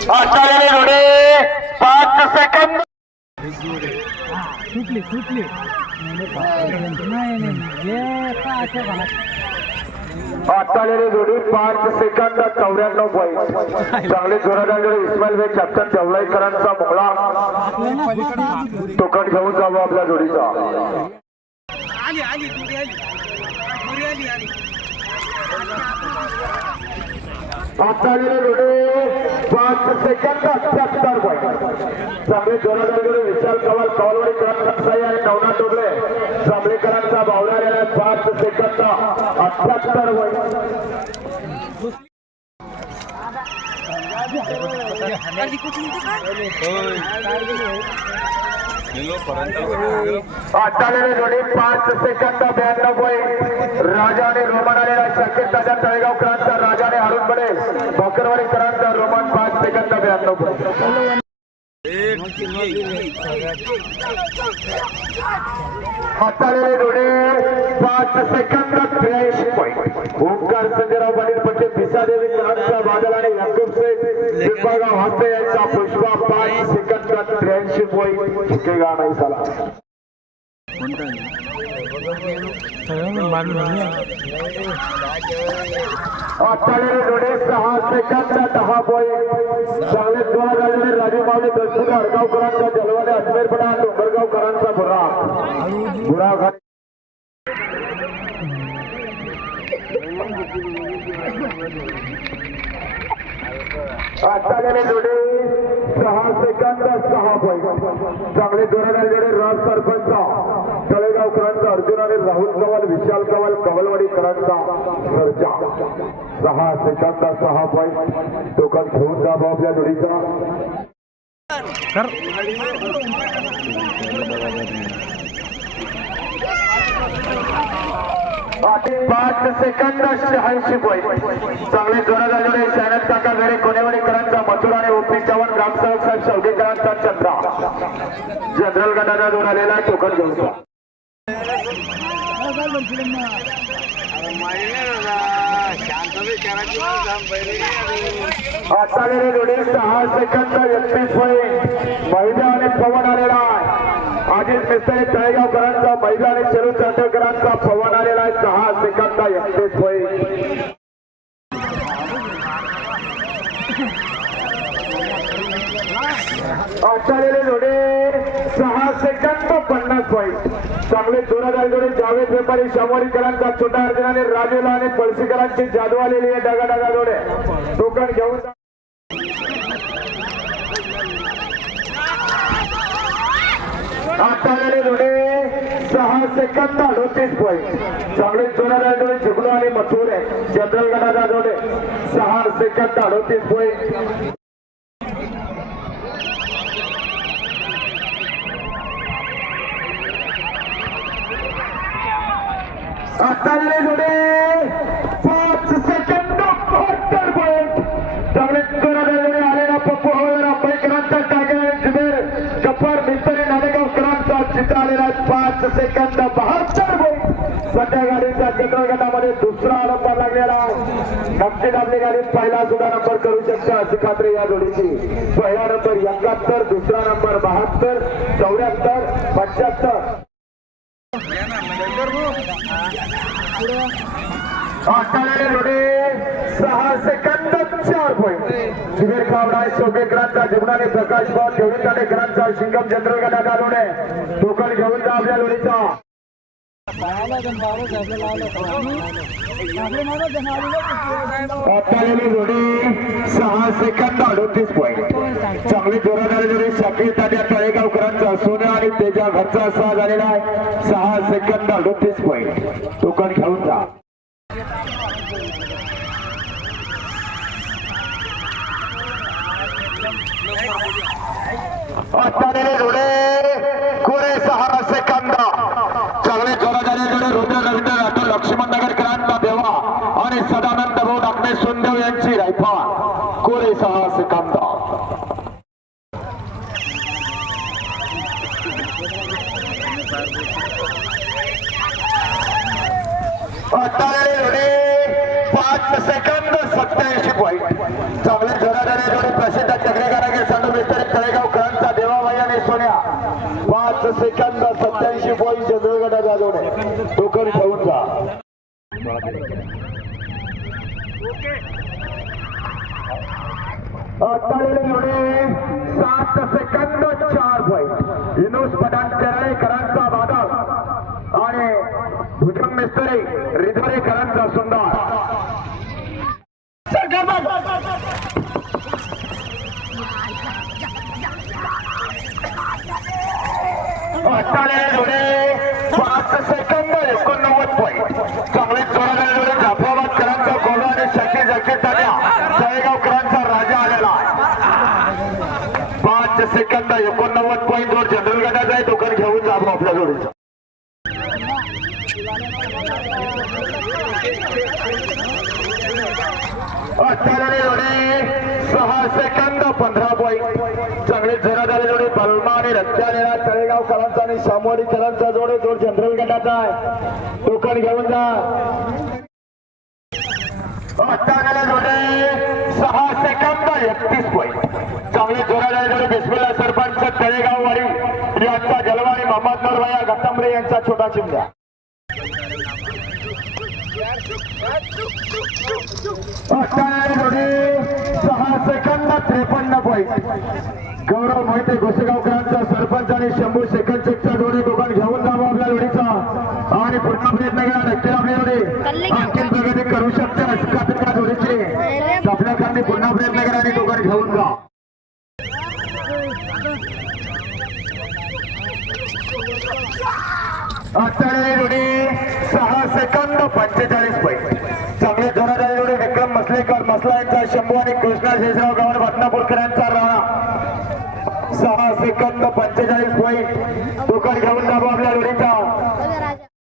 आचार्य जोडे 5 सेकंद सुटली आचार्य जोडी 5 सेकंद 94 पॉईंट चांगले जोरादार इस्माईल भाई कॅप्टन देवलाईकरांचा मोहळा टोकन घेऊन जावं आपल्या जोडीचा आचार्य जोडे 5 सेकंद 78 पॉईंट चांगले जोरादार विशाल कवाल कवालवाडीकरांचा आणि नवनाथ डोबळे जांभळेकरांचा बावरा आलेला 5 सेकंद 78 पॉईंट आचार्य जोडी 5 सेकंद 92 पॉईंट राजा आणि रोमन आलेला शक्य ताजा तळेगावकरांचा राजा आणि अरुण पडेल भोकरवाडीकरांचा रोमन 5 सेकंद 92 पॉईंट आचार्य जोडी 5 सेकंद 83 पॉईंट ओंकार संजयराव पाटील पट्टे पिसादेवी करांचा बादल आणि याकूब शेख दिग्बागाव हस्ते यांचा पुष्पा 5 सेकंद 83 पॉईंट झुकेगा नाही साला आचार्य जोडे 6 सेकंद 10 पॉईंट चांगले 2000 राजू मावळे दसपुरा अडगावकरांचा जलवाने अजमेरपडा डोंगरगावकरांचा बुरा आचार्य जोडे 6 सेकंद 6 पॉईंट चांगले जोरादार जोडे राज सरपंच तळेगावकरांचा अर्जुन आणि राहुल कवाल विशाल कवाल कवलवाडीकरांचा सर्जा 6 सेकंद 6 पॉईंट टोकन घेऊन जा आपल्या जोडीचा 5 सेकंद 86 पॉईंट चांगले जोरादार जोडे शहरात काका घरे कोणेवाडीकरांचा मथुरा आणि ओपी चव्हाण ग्रामसेवक साहेब शेवगेकरांचा चंद्रा जनरल गटाचा जोड आलेला टोकन घेऊन जा आचार्य जोडे 6 सेकंद 31 पॉईंट महिला आणि पवन आलेला आहे आधीच मिस्त्री तळेगावकरांचा महिला आणि चेरू चाटेकरांचा पवन आलेला आहे 6 सेकंद 31 पॉईंट आचार्य जोडे 6 सेकंद 50 पॉईंट चांगले जोरादार जोडे जावेद व्यापारी शामवारीकरांचा छोटा अर्जुन आणि राजूला आणि पळशीकरांची जादू आलेली आहे डगा जोडे टोकन घेऊन आचार्य जोडे 6 सेकंद 38 पॉईंट चांगले जोरादार जोडे झुगलो आणि मथुरे जनरल गटाचा जोडे 6 सेकंद 38 पॉईंट आचार्य जोडे 5 सेकंद 72 पॉईंट चांगले जोरादार जोडे आलेला पप्पू हवालदार अंबेकरांचा टाकेल जुबेर गप्पर मिस्त्री नालेगावकरांचा चित्र आलेला 5 सेकंद 72 पॉईंट सध्या गाडीचा जनरल गटामध्ये दुसरा नंबर लागलेला आहे नक्कीच आपली गाडी पहिला सुद्धा नंबर करू शकते अशी खात्री या जोडीची पहिला नंबर 71 दुसरा नंबर 72 74 75 आचार्य जोडे 6 सेकंद 4 पॉईंट जुबेर कावडा शोकेकरांचा जीवनाने प्रकाश भाऊ ठेवणी काटेकरांचा शिंगम जनरल गटाचा जोडे टोकन घेऊन जा आपल्या जोडीचा आचार्य जोडे 6 सेकंद 38 पॉईंट चांगली जोरादार जोडे शाकीर तात्या तळेगावकरांचा सोन्या आणि तेजा घरचा असा झालेला आहे 6 सेकंद 38 पॉईंट टोकन घेऊन जा आचार्य जोडे कोरे 6 सेकंद चांगले जोरादार जोडे रुद्र रवींद्र राठोड लक्ष्मण नगर क्रांत देवा आणि सदानंद भाऊ डाकणे सुंदेव यांची रायफल कोरे 6 सेकंद आचार्य जोडे 5 सेकंद 87 पॉईंट चांगले जोरादार जोडे प्रसिद्ध पॉईंट जनरल गटाचा जोडे टोकन घेऊन जा. अत्तालेले जोडे 7 सेकंद 4 पॉईंट. युनुस पठाण केरळेकरांचा बादल आणि भुजंग मिस्त्री रिधोरेकरांचा सुंदर. अत्तालेले जोडे 5 सेकंद 89 पॉईंट. चांगले जोरादार जोडे जाफराबादकरांचा गोला आणि शकी जकी तात्या तळेगावकरांचा राजा आलेला आहे. 5 सेकंद 89 पॉईंट वर जनरल गटाचा आहे. टोकन घेऊन जा आपल्या जोडीचं. अत्तालेले जोडे 6 सेकंद 15 पॉईंट. चांगले जोरादार जोडे बलमा आणि रत्त्यालेला तळेगावकरांचा आणि सामोरीकरांचा जोडे जोड जनरल गटाचा आहे. टोकन घेऊन जा. अत्तालेले जोडे 6 सेकंद 31 पॉईंट. चांगले जोरादार जोडे बिस्मिल्ला सरपंच तळेगाववाडी यांचा जलवा आणि मोहम्मद नूरभाई गतंबरे यांचा छोटा चिमण्या. अत्तालेले जोडे 6 सेकंद 53 पॉईंट. गौरव मोहिते गोसेगावकरांचा सरपंच आणि शंभू सेकंद चेकचा जोडे दोघांना घेऊन जावं आपल्या जोडीचा आणि पुन्हा प्रयत्न केला. नक्की आपली जोडी आणखी प्रगती करू शकते. त्या जोडीची आपल्या खाली पुन्हा प्रयत्न करा आणि दोघांना घेऊन जा. अत्तालेले जोडे 6 सेकंद 45 पॉईंट. चांगले जोरादार जोडे विक्रम मसलेकर मसला यांचा शंभू आणि कृष्णा शेषराव गावात बदनापूरकरांचा राणा. 6 second 45 point. टोकन घेऊन जावं आपल्या जोडीचा